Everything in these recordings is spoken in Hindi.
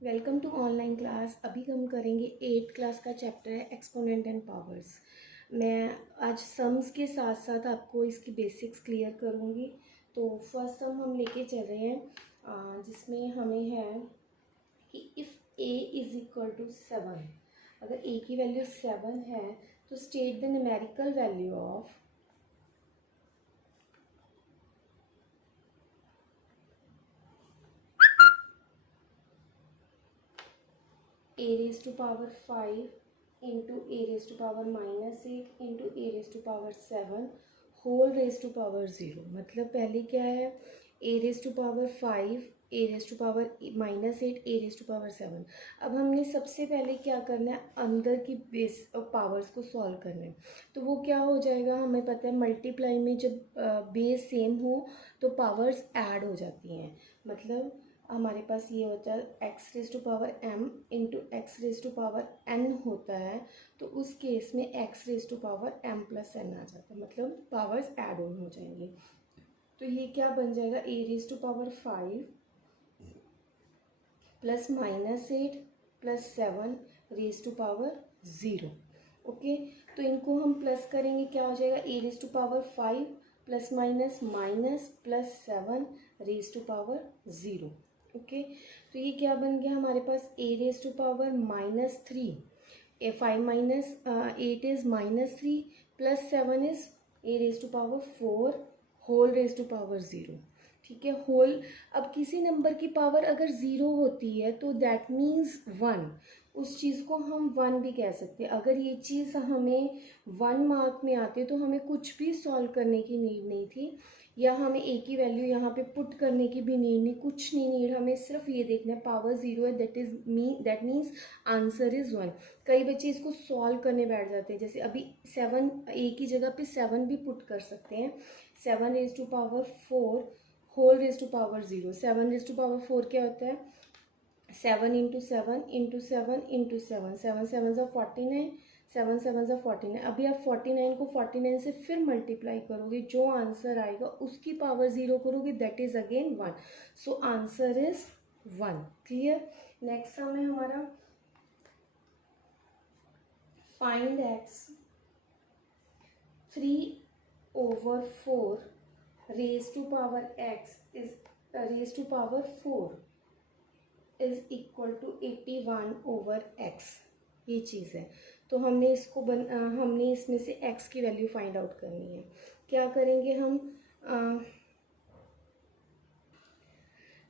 Welcome to online class. अभी हम करेंगे 8th क्लास का चैप्टर है एक्सपोनेंट एंड पावर्स। मैं आज सम्स के साथ साथ आपको इसकी बेसिक्स क्लियर करूँगी। तो फर्स्ट सम हम लेके चल रहे हैं जिसमें हमें है कि if a is equal to 7, अगर a की वैल्यू 7 है तो state the numerical value of a raise to power 5 into a raise to power -8 into a raise to power 7 whole raise to power 0। मतलब पहले क्या है, a raise to power 5, a raise to power -8, a raise to power 7। अब हमने सबसे पहले क्या करना है, अंदर की बेस पावर्स को सॉल्व करना है। तो वो क्या हो जाएगा, हमें पता है मल्टीप्लाई में जब बेस सेम हो तो पावर्स ऐड हो जाती हैं। मतलब हमारे पास ये होता है x raise to power m into x raise to power n होता है। तो उस केस में x raise to power m plus n आ जाता है, मतलब पावर्स ऐड ऑन हो जाएंगे। तो ये क्या बन जाएगा, a raise to power 5 plus -8 plus 7 raise to power 0। Okay, तो इनको हम प्लस करेंगे, क्या हो जाएगा, a raise to power 5 plus minus minus plus 7 raise to power 0। Okay, तो ये क्या बन गया हमारे पास, a raise to power -3, A 5 minus 8 is -3 plus 7 is a raise to power 4 whole raise to power 0। ठीक है, होल। अब किसी नंबर की पावर अगर ज़ीरो होती है तो दैट मीन्स 1, उस चीज़ को हम 1 भी कह सकते हैं। अगर ये चीज़ हमें 1 मार्क में आती तो हमें कुछ भी सॉल्व करने की नीड नहीं थी, या हमें ए की वैल्यू यहाँ पे पुट करने की भी नीड नहीं, कुछ नहीं नीड। हमें सिर्फ ये देखना है पावर 0 है, दैट मीन्स आंसर इज़ 1। कई बच्चे इसको सॉल्व करने बैठ जाते हैं, जैसे अभी 7, ए की जगह पे 7 भी पुट कर सकते हैं। 7 raise to power 4 whole raise to power 0। 7 raise to power 4 क्या होता है, 7 इंटू 7 इंटू 7 इंटू 7, 7 7 ज़ा 49, 7 7 ज़ा 49। अभी आप 49 को 49 से फिर मल्टीप्लाई करोगे, जो आंसर आएगा उसकी पावर 0 करोगे, that is again 1। So answer is 1। Clear. Next sum है हमारा, find x 3/4 raise to power x is raise to power 4 is equal to 81/x। ये चीज़ है। तो हमने इसको हमने इसमें से x की वैल्यू फाइंड आउट करनी है। क्या करेंगे हम,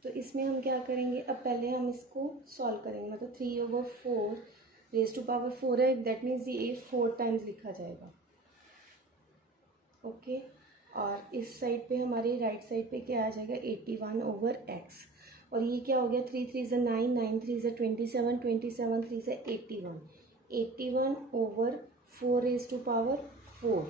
तो इसमें हम क्या करेंगे, अब पहले हम इसको सॉल्व करेंगे। मतलब 3/4 रेज टू पावर 4 है, दैट मीन्स ये 4 टाइम्स लिखा जाएगा। ओके, और इस साइड पे हमारी राइट साइड पे क्या आ जाएगा, 81/x। और ये क्या हो गया, 3 3 ज़ा 9, 9 3 ज़ा 27, 27 3 ज़ा 81, 81/4 raise to power 4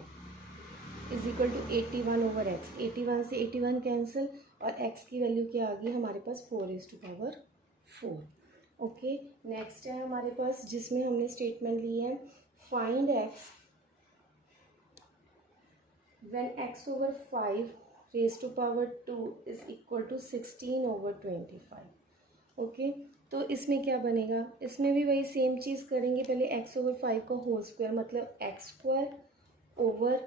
is equal to 81/x। 81 से 81 कैंसिल, और x की वैल्यू क्या आ गई हमारे पास, 4 raise to power 4। Okay, next है हमारे पास जिसमें हमने स्टेटमेंट ली है, find x when x/5 raised to power 2 is equal to 16/25। Okay, तो इसमें क्या बनेगा, इसमें भी वही सेम चीज़ करेंगे। पहले x/5 का होल स्क्वायर मतलब x² /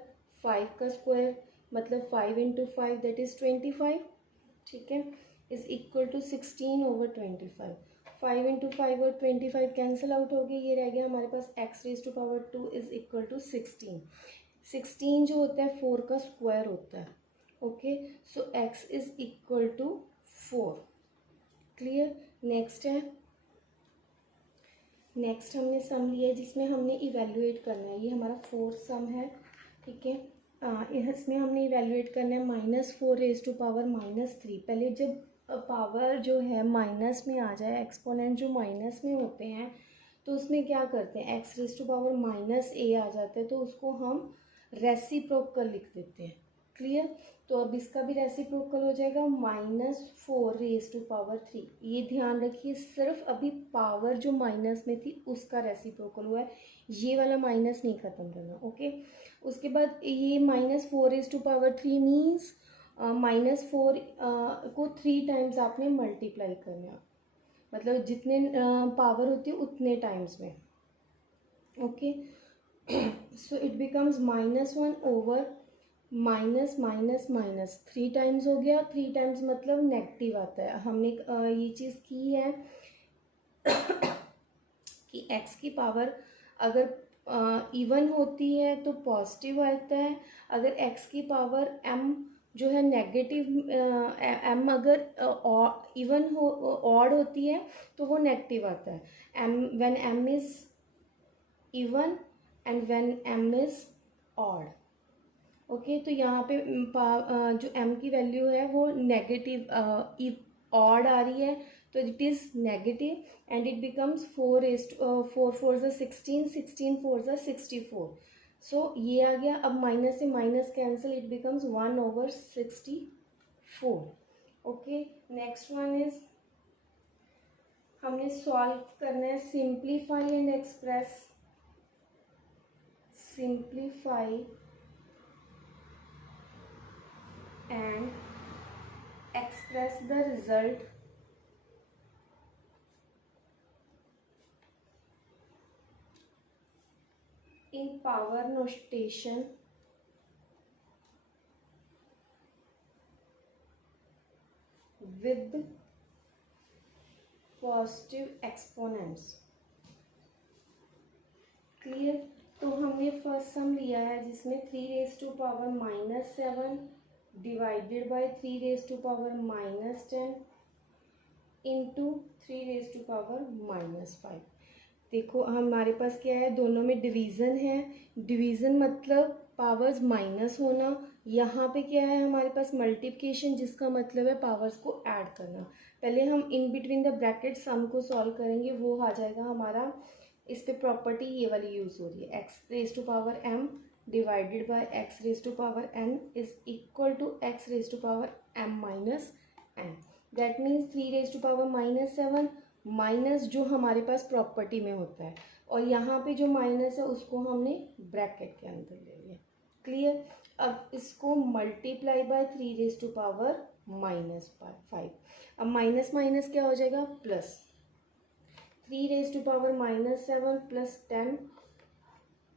5 का स्क्वायर, मतलब 5 इंटू 5 दैट इज़ 25। ठीक है, इज इक्वल टू 16/25। 5 इंटू 5 और 25 कैंसिल आउट हो गए, ये रह गया हमारे पास x raise to power 2 is equal to 16। 16 जो होता है 4 का स्क्वायर होता है। Okay, so x is equal to 4। Clear. Next है, नेक्स्ट हमने सम लिया है जिसमें हमने इवेल्युएट करना है। ये हमारा फोर्थ सम है। ठीक है, इसमें हमने इवेल्युएट करना है -4 रेज टू पावर -3। पहले जब पावर जो है माइनस में आ जाए, एक्सपोनेंट जो माइनस में होते हैं, तो उसमें क्या करते हैं, x raise to power -a आ जाता है, तो उसको हम रेसिप्रोकल लिख देते हैं। क्लियर। तो अब इसका भी रेसिप्रोकल हो जाएगा -4 रेज टू पावर 3। ये ध्यान रखिए, सिर्फ अभी पावर जो माइनस में थी उसका रेसिप्रोकल हुआ है, ये वाला माइनस नहीं ख़त्म करना। ओके, उसके बाद ये -4 रेज टू पावर 3 मीन्स -4 को 3 टाइम्स आपने मल्टीप्लाई करना। मतलब जितने पावर होती है उतने टाइम्स में. Okay, so it becomes -1 over minus minus minus 3 times हो गया. 3 टाइम्स मतलब नेगेटिव आता है. हमने ये चीज़ की है कि x की पावर अगर इवन होती है तो पॉजिटिव आता है. अगर x की पावर m जो है नेगेटिव, m अगर इवन हो ऑड होती है तो वो नेगेटिव आता है. When m is even and when m is odd. Okay, तो यहाँ पे जो m की वैल्यू है वो नेगेटिव ऑड आ रही है, तो it is negative and it becomes 4 4 ज़ा 16, 16 4 ज़ा 64. सो ये आ गया. अब माइनस से minus cancel, it becomes 1/64. Okay, next one is हमने सॉल्व करना है simplify and express. Simplify and express the result in power notation with positive exponents. Clear. तो हमने फर्स्ट सम लिया है जिसमें 3⁻⁻7 डिवाइडेड बाय 3⁻⁻10 इंटू 3⁻⁻5. देखो हमारे पास क्या है, दोनों में डिवीज़न है. डिवीज़न मतलब पावर्स माइनस होना. यहाँ पे क्या है हमारे पास मल्टीप्लिकेशन, जिसका मतलब है पावर्स को ऐड करना. पहले हम इन बिटवीन द ब्रैकेट सम को सॉल्व करेंगे, वो आ जाएगा हमारा. इस पे प्रॉपर्टी ये वाली यूज़ हो रही है, x⁻m divided by x⁻n is equal to x⁻m-n. That means 3⁻⁻7 minus जो हमारे पास प्रॉपर्टी में होता है, और यहाँ पे जो माइनस है उसको हमने ब्रैकेट के अंदर ले लिया. क्लियर. अब इसको मल्टीप्लाई बाय 3⁻⁻5. अब माइनस माइनस क्या हो जाएगा, प्लस. 3⁻⁻7 plus 10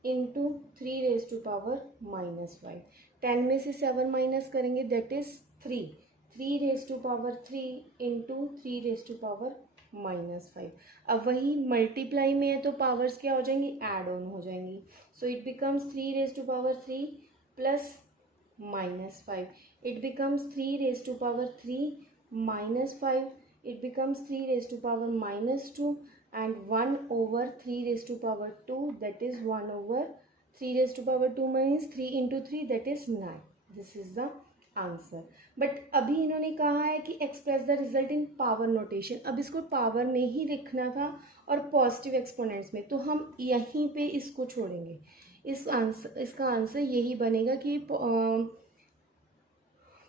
into 3⁻⁻5. 10 में से 7 माइनस करेंगे, दैट इज 3. 3⁻3 इंटू 3⁻⁻5. अब वही मल्टीप्लाई में है तो पावर्स क्या हो जाएंगी, ऐड ऑन हो जाएंगी. So it becomes 3⁻3 plus -5. It becomes 3⁻3 -5. It becomes 3⁻⁻2 and 1/3⁻2, that is 1/3⁻2 means 3 into 3, that is 9. This is the answer. But अभी इन्होंने कहा है कि express the result in power notation. अब इसको पावर में ही लिखना था और पॉजिटिव एक्सपोनेंट्स में, तो हम यहीं पे इसको छोड़ेंगे. इसका आंसर यही बनेगा कि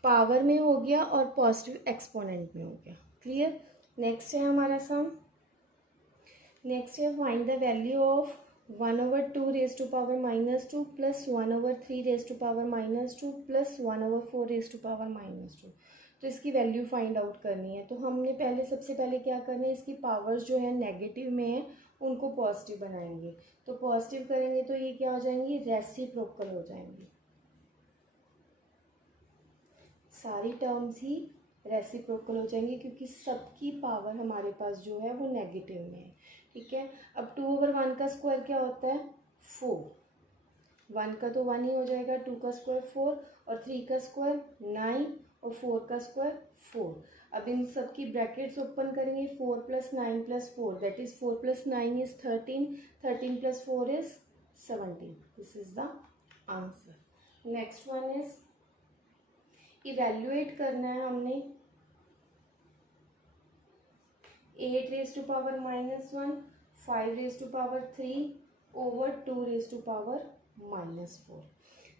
पावर में हो गया और पॉजिटिव एक्सपोनेंट में हो गया. क्लियर. नेक्स्ट है हमारा सम. नेक्स्ट है find the value of 1/2⁻² plus 1/3⁻² plus 1/4⁻². तो इसकी वैल्यू फाइंड आउट करनी है. तो हमने सबसे पहले क्या करना है, इसकी पावर्स जो है नेगेटिव में है उनको पॉजिटिव बनाएंगे. तो पॉजिटिव करेंगे तो ये क्या हो जाएंगी, रेसिप्रोकल हो जाएंगी. सारी टर्म्स ही रेसिप्रोकल हो जाएंगी क्योंकि सबकी पावर हमारे पास जो है वो नेगेटिव में है. ठीक है. अब 2/1 का स्क्वायर क्या होता है, 4. 1 का तो 1 ही हो जाएगा, 2 का स्क्वायर 4 और 3 का स्क्वायर 9 और 4 का स्क्वायर 4. अब इन सब की ब्रैकेट्स ओपन करेंगे. 4 + 9 + 4 that is 4 + 9 is 13. 13 + 4 is 17. This is the answer. Next one is evaluate करना है हमने 8⁻⁻1 5⁻3 over 2⁻⁻4.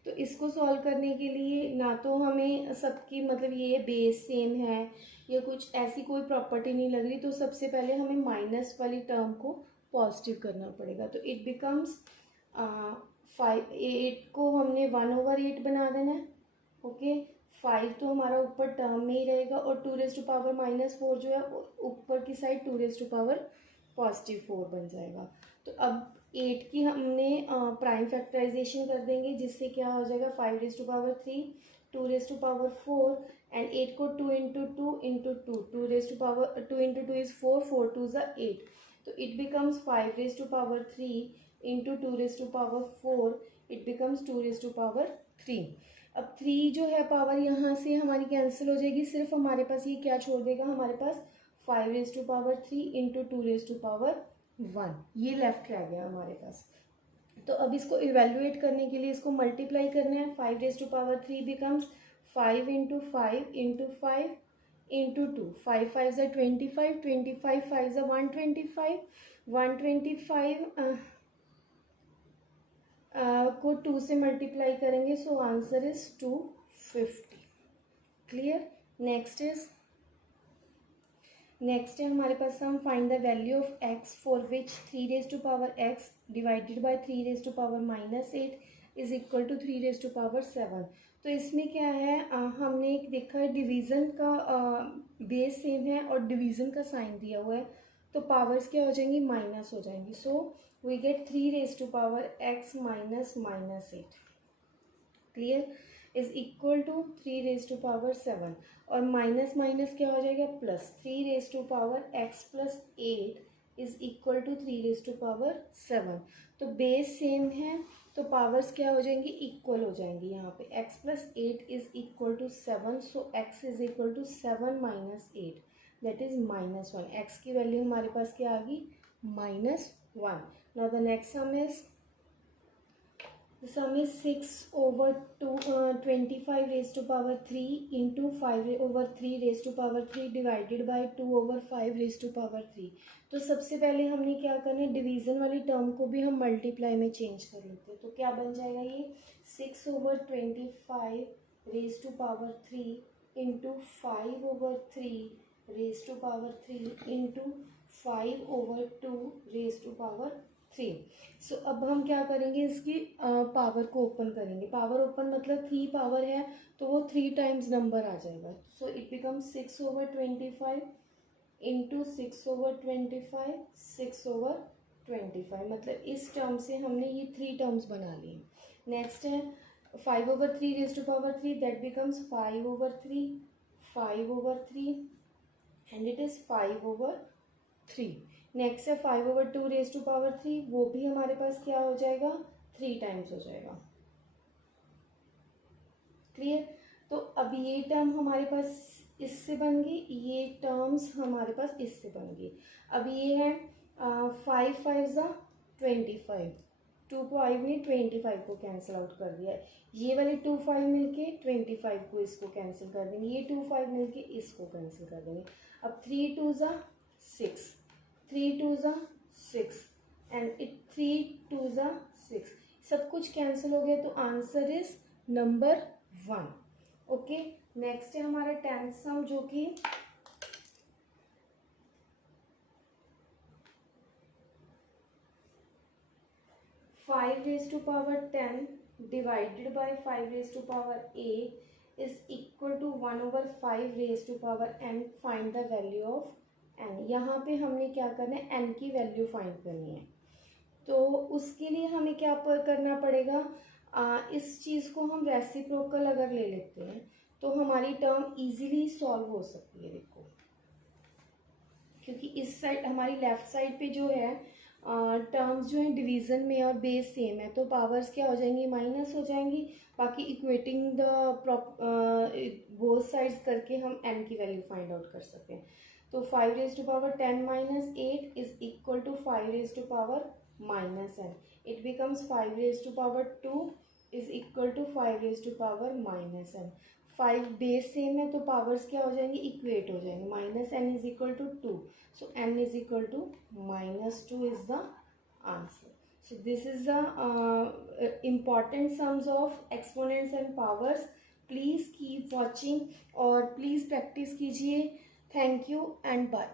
तो इसको सॉल्व करने के लिए ना तो हमें सबकी मतलब ये बेस सेम है या कुछ ऐसी कोई प्रॉपर्टी नहीं लग रही, तो सबसे पहले हमें माइनस वाली टर्म को पॉजिटिव करना पड़ेगा. तो इट बिकम्स 8 को हमने 1/8 बना देना है. ओके. 5 तो हमारा ऊपर टर्म में ही रहेगा और 2⁻⁻4 जो है ऊपर की साइड 2⁻4 बन जाएगा। तो अब 8 की हमने प्राइम फैक्टराइजेशन कर देंगे, जिससे क्या हो जाएगा 5⁻3 2⁻4 एंड 8 को 2 इंटू 2 इंटू 2 इंटू 2 इज 4, 4 2 ज़ा 8, तो it becomes 5⁻3 into 2⁻4, it becomes 2⁻3। अब 3 जो है पावर यहाँ से हमारी कैंसिल हो जाएगी, सिर्फ हमारे पास ये क्या छोड़ देगा, हमारे पास 5⁻3 इंटू 2⁻1, ये लेफ्ट रह गया हमारे पास। तो अब इसको इवेल्युएट करने के लिए इसको मल्टीप्लाई करना है। 5⁻3 बिकम्स 5 इंटू 5 इंटू 5 इंटू 2, 5 5 ज़ा 25, 25 5 ज़ा 125, 125 को 2 से मल्टीप्लाई करेंगे, so answer is 250। Clear. Next है हमारे पास हम find the value of x for which 3⁻x divided by 3⁻⁻8 is equal to 3⁻7। तो इसमें क्या है, हमने एक देखा है डिवीज़न का बेस सेम है और डिवीज़न का साइन दिया हुआ है, तो पावर्स क्या हो जाएंगी, माइनस हो जाएंगी। So we get 3⁻x minus -8 clear is equal to 3⁻7, और माइनस माइनस क्या हो जाएगा plus, 3⁻x plus 8 is equal to 3⁻7। तो बेस सेम है तो पावर्स क्या हो जाएंगी, इक्वल हो जाएंगी। यहाँ पे x plus 8 is equal to 7, so x is equal to 7 minus 8, that is -1। x की वैल्यू हमारे पास क्या आ गई, -1। Now the next sum is, the sum is 6/25 into 5/3 divided by 2/5 तो सबसे पहले हमने क्या करना है, डिवीज़न वाली टर्म को भी हम मल्टीप्लाई में चेंज कर लेते हैं। तो क्या बन जाएगा ये 6/25 इंटू 5/3 इंटू 5/2 सो अब हम क्या करेंगे, इसकी पावर को ओपन करेंगे। पावर ओपन मतलब 3 पावर है तो वो 3 टाइम्स नंबर आ जाएगा। सो इट बिकम्स 6/25 इंटू 6/25 6/25, मतलब इस टर्म से हमने ये 3 टर्म्स बना लिए। नेक्स्ट है 5/3 that becomes 5/3 and it is 5/3। Next है 5/2 वो भी हमारे पास क्या हो जाएगा, 3 टाइम्स हो जाएगा। क्लियर। तो अब ये टर्म हमारे पास इससे बन गई, ये टर्म्स हमारे पास इससे बन गई। अब ये है 5 5 ज़ा 25, 2 5 ने 25 को कैंसिल आउट कर दिया है। ये वाले 2 5 मिलके 25 को इसको कैंसिल कर देंगे, ये 2 5 मिलके इसको कैंसिल कर देंगे। अब 3 2 ज़ा 6, 3 2 ज़ा 6 एंड 3 2 ज़ा 6, सब कुछ कैंसिल हो गया, तो answer is number 1। Okay. Next है हमारा 10th सम, जो कि 5⁻10 divided by 5⁻8 is equal to 1/5⁻n। Find the value of n। यहाँ पे हमने क्या करना है, n की वैल्यू फाइंड करनी है। तो उसके लिए हमें क्या करना पड़ेगा, इस चीज़ को हम रेसिप्रोकल अगर ले लेते हैं तो हमारी टर्म इजीली सॉल्व हो सकती है। देखो, क्योंकि इस साइड हमारी लेफ्ट साइड पे जो है टर्म्स जो हैं डिवीज़न में और बेस सेम है, तो पावर्स क्या हो जाएंगी, माइनस हो जाएंगी। बाकी इक्वेटिंग द बोथ साइड्स करके हम n की वैल्यू फाइंड आउट कर सकते हैं। तो 5⁻10 - 8 is equal to 5⁻n। It becomes 5⁻2 is equal to 5⁻n। 5 base same है तो पावर्स क्या हो जाएंगी, इक्वेट हो जाएंगे। -n is equal to 2, so n is equal to -2 is the answer. So this is the important sums of exponents and powers. Please keep watching और प्लीज़ प्रैक्टिस कीजिए। Thank you and bye.